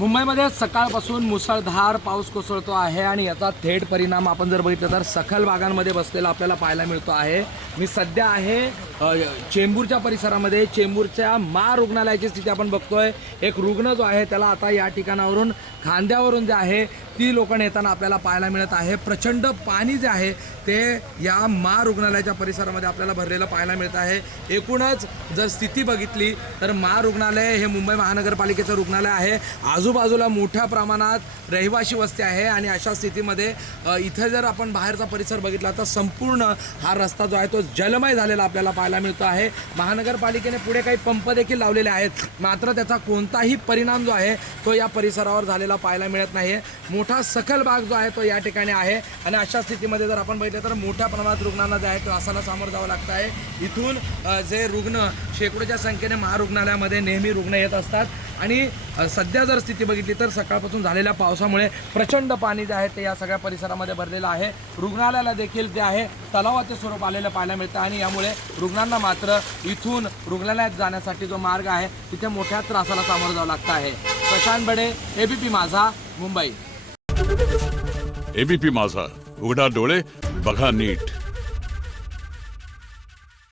मुंबईमध्ये सकाळपासून मुसळधार पाऊस कोसळतो आहे आणि याचा थेट परिणाम आपण जर बघितलं तर सखल भागांमध्ये बसलेला आपल्याला पाहायला मिळतो आहे। मी सध्या आहे चेंबूरच्या परिसरामध्ये। चेंबूरच्या रुग्णालयाची स्थिती आपण बघतोय। एक रुग्ण जो आहे त्याला आता या ठिकाणावरून खांद्यावरून जे आहे ती लोक नेताना आपल्याला पाहायला मिळत आहे। प्रचंड पाणी जे आहे ते या रुग्णालयाच्या परिसरामध्ये आपल्याला भरलेलं पाहायला मिळत आहे। एकूणच जर स्थिती बघितली तर रुग्णालय हे मुंबई महानगरपालिकेचं रुग्णालय आहे। आजूबाजूला मोठ्या प्रमाणात रहिवासी वस्ती आहे आणि अशा स्थितीमध्ये इथे जर आपण बाहेरचा परिसर बघितला तर संपूर्ण हा रस्ता जो आहे तो जलमय झालेला आपल्याला पाहायला मिळतो आहे। महानगरपालिकेने पुढे काही पंप देखील लावलेले आहेत, मात्र त्याचा कोणताही परिणाम जो आहे तो या परिसरावर झालेला पाहायला मिळत नाही। मोठा सखल भाग जो आहे तो या ठिकाणी आहे आणि अशा स्थितीमध्ये जर आपण बघितलं तर मोठ्या प्रमाणात रुग्णांना जे आहे त्रासाला सामोरं जावं लागतं आहे। इथून जे रुग्ण शेकडोच्या संख्येने महारुग्णालयामध्ये नेहमी रुग्ण येत असतात आणि सध्या जर स्थिती बघितली तर सकाळपासून झालेल्या पावसामुळे प्रचंड पाणी जे आहे ते या सगळ्या परिसरामध्ये भरलेलं आहे। रुग्णालयाला देखील जे आहे तलावाचे स्वरूप आलेलं पाहायला मिळतं आणि यामुळे रुग्णांना मात्र इथून रुग्णालयात जाण्यासाठी जो मार्ग आहे तिथे मोठ्या त्रासाला सामोरं जावं लागतं आहे। प्रशांत बडे, एबीपी माझा, मुंबई। एबीपी माझा, उघडा डोळे बघा नीट।